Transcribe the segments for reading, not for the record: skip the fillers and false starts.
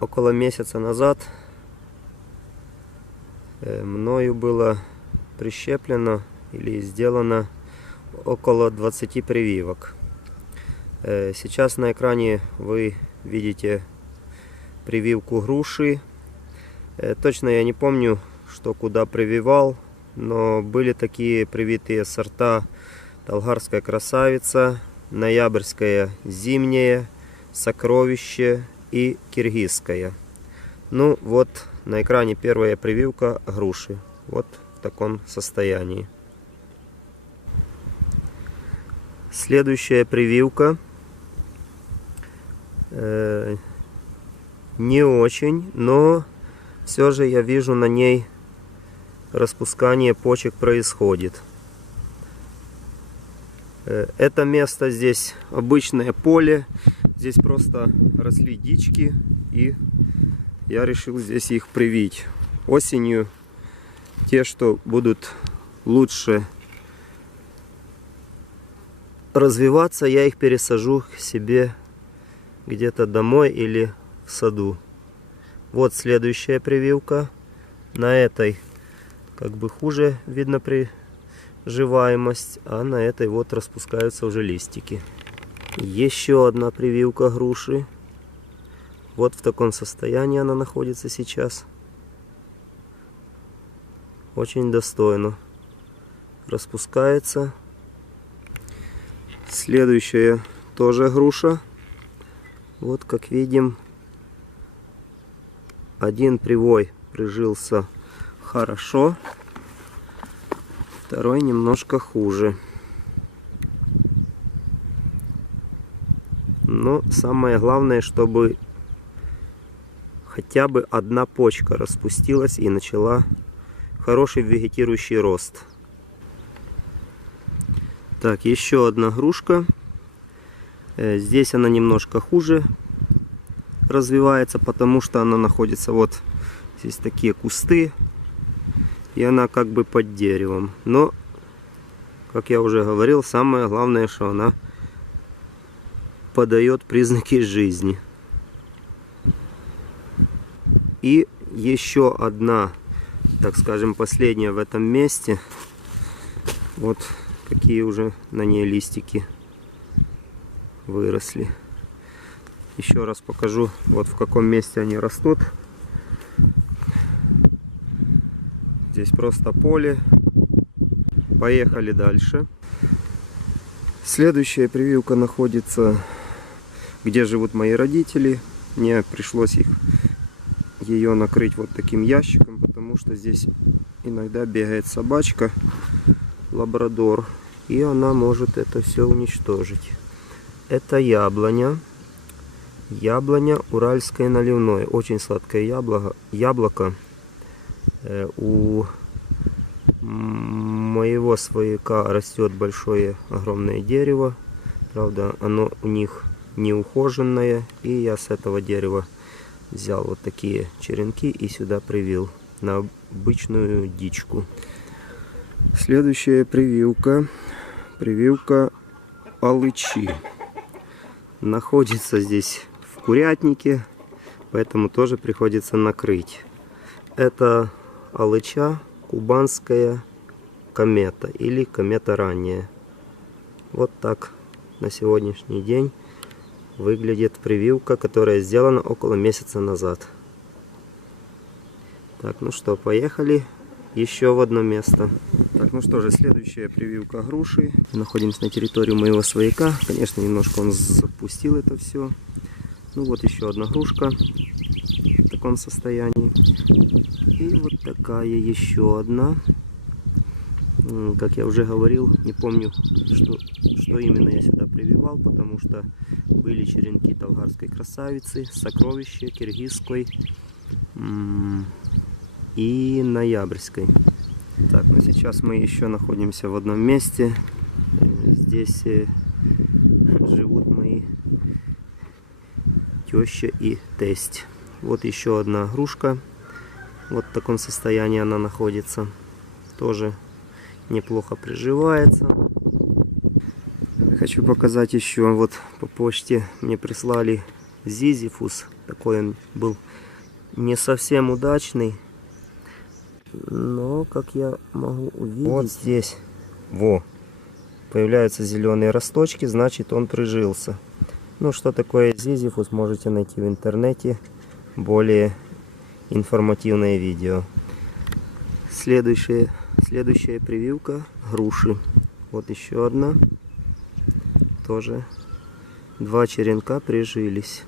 Около месяца назад мною было прищеплено или сделано около 20 прививок. Сейчас на экране вы видите прививку груши. Точно я не помню, что куда прививал, но были такие привитые сорта: Талгарская красавица, Ноябрьская зимняя, Сокровище и Киргизская. Ну вот на экране первая прививка груши. Вот в таком состоянии. Следующая прививка не очень, но все же я вижу на ней распускание почек происходит. Это место здесь обычное поле. Здесь просто росли дички, и я решил здесь их привить. Осенью те, что будут лучше развиваться, я их пересажу к себе где-то домой или в саду. Вот следующая прививка. На этой как бы хуже видно приживаемость, а на этой вот распускаются уже листики. Еще одна прививка груши. Вот в таком состоянии она находится сейчас. Очень достойно распускается. Следующая тоже груша. Вот как видим, один привой прижился хорошо, второй немножко хуже. Но самое главное, чтобы хотя бы одна почка распустилась и начала хороший вегетирующий рост. Так, еще одна грушка. Здесь она немножко хуже развивается, потому что она находится вот здесь такие кусты, и она как бы под деревом. Но, как я уже говорил, самое главное, что она подает признаки жизни. И еще одна, так скажем, последняя в этом месте. Вот какие уже на ней листики выросли. Еще раз покажу, вот в каком месте они растут. Здесь просто поле. Поехали дальше. Следующая прививка находится, где живут мои родители. Мне пришлось ее накрыть вот таким ящиком, потому что здесь иногда бегает собачка, лабрадор, и она может это все уничтожить. Это яблоня. Яблоня уральское наливное. Очень сладкое яблоко. У моего свояка растет большое, огромное дерево. Правда, оно у них неухоженное. И я с этого дерева взял вот такие черенки и сюда привил на обычную дичку. Следующая прививка. Прививка алычи. Находится здесь в курятнике, поэтому тоже приходится накрыть. Это алыча кубанская комета или комета ранняя. Вот так на сегодняшний день выглядит прививка, которая сделана около месяца назад. Так, ну что, поехали еще в одно место. Так, ну что же, следующая прививка груши. Мы находимся на территории моего свояка. Конечно, немножко он запустил это все. Ну вот еще одна грушка в таком состоянии. И вот такая еще одна. Как я уже говорил, не помню, что именно я сюда прививал, потому что были черенки Талгарской красавицы, Сокровища, Киргизской и Ноябрьской. Так, ну сейчас мы еще находимся в одном месте. Здесь живут мои теща и тесть. Вот еще одна грушка. Вот в таком состоянии она находится. Тоже неплохо приживается. Хочу показать еще. Вот по почте мне прислали зизифус. Такой он был не совсем удачный. Но, как я могу увидеть, вот здесь, появляются зеленые росточки, значит он прижился. Ну, что такое зизифус, можете найти в интернете более информативное видео. Следующая прививка груши. Вот еще одна. Тоже 2 черенка прижились.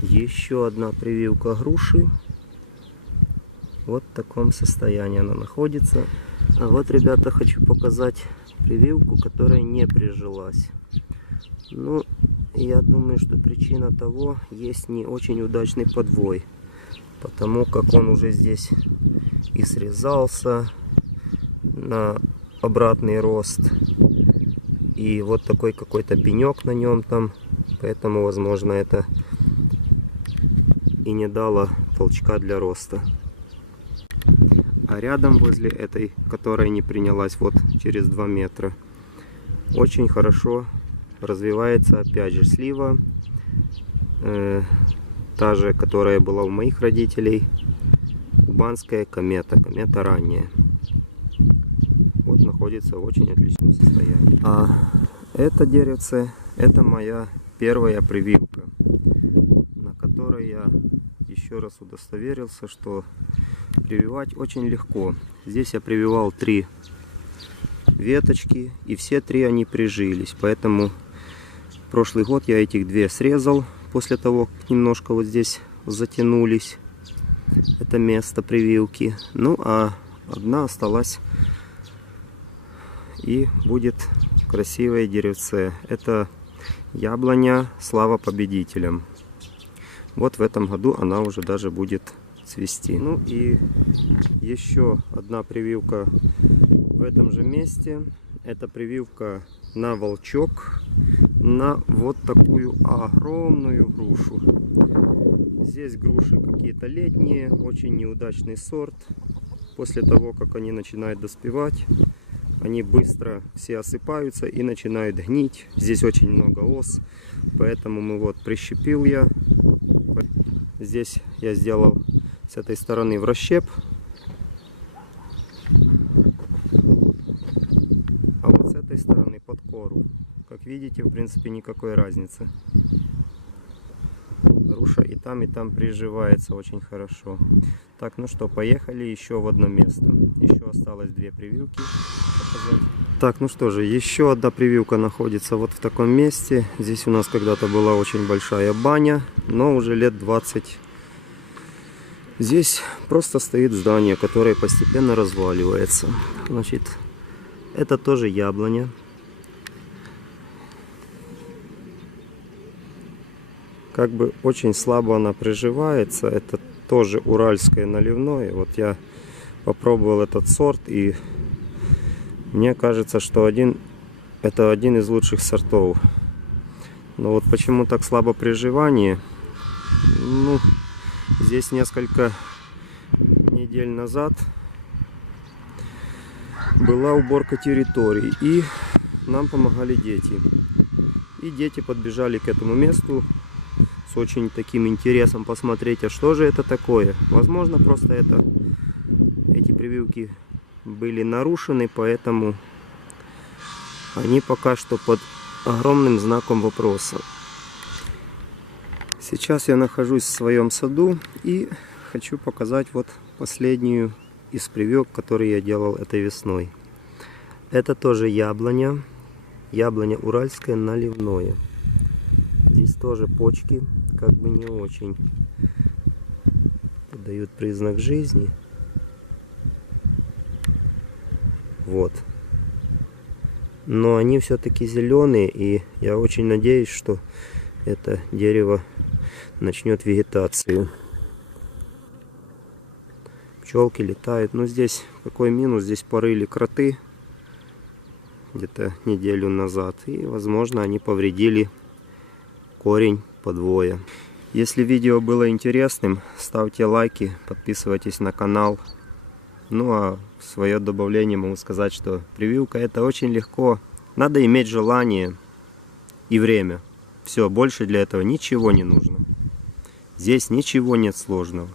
Еще одна прививка груши. Вот в таком состоянии она находится. А вот, ребята, хочу показать прививку, которая не прижилась. Ну, я думаю, что причина того есть не очень удачный подвой. Потому как он уже здесь и срезался на обратный рост. И вот такой какой-то пенек на нем там. Поэтому, возможно, это и не дало толчка для роста. А рядом возле этой, которая не принялась, вот через 2 метра, очень хорошо развивается опять же слива. Та же, которая была у моих родителей. Кубанская комета. Комета ранняя. Вот находится в очень отличном состоянии. А это деревце, это моя первая прививка, на которой я еще раз удостоверился, что прививать очень легко. Здесь я прививал 3 веточки, и все 3 они прижились. Поэтому прошлый год я этих 2 срезал, после того, как немножко вот здесь затянулись. Это место прививки. Ну, а одна осталась, и будет красивое деревце. Это яблоня «Слава победителям». Вот в этом году она уже даже будет цвести. Ну и еще одна прививка в этом же месте. Это прививка на волчок, на вот такую огромную грушу. Здесь груши какие-то летние, очень неудачный сорт. После того, как они начинают доспевать, они быстро все осыпаются и начинают гнить. Здесь очень много ос, поэтому мы вот прищепил я. Здесь я сделал с этой стороны в расщеп. А вот с этой стороны под кору. Как видите, в принципе, никакой разницы. Груша и там приживается очень хорошо. Так, ну что, поехали еще в одно место. Еще осталось 2 прививки показать. Так, ну что же, еще одна прививка находится вот в таком месте. Здесь у нас когда-то была очень большая баня, но уже лет 20. Здесь просто стоит здание, которое постепенно разваливается. Значит, это тоже яблоня. Как бы очень слабо она приживается. Это тоже уральское наливное. Вот я попробовал этот сорт, и мне кажется, что это один из лучших сортов. Но вот почему так слабо приживание? Ну, здесь несколько недель назад была уборка территории, и нам помогали дети. И дети подбежали к этому месту с очень таким интересом посмотреть, а что же это такое. Возможно, просто эти прививки были нарушены, поэтому они пока что под огромным знаком вопроса. Сейчас я нахожусь в своем саду и хочу показать вот последнюю из прививок, которые я делал этой весной. Это тоже яблоня. Яблоня уральское наливное. Здесь тоже почки как бы не очень дают признак жизни. Вот. Но они все-таки зеленые, и я очень надеюсь, что это дерево начнет вегетацию. Пчелки летают. Но здесь какой минус? Здесь порыли кроты где-то неделю назад. И, возможно, они повредили корень подвоя. Если видео было интересным, ставьте лайки, подписывайтесь на канал. Ну а в свое добавление могу сказать, что прививка это очень легко. Надо иметь желание и время. Все, больше для этого ничего не нужно. Здесь ничего нет сложного.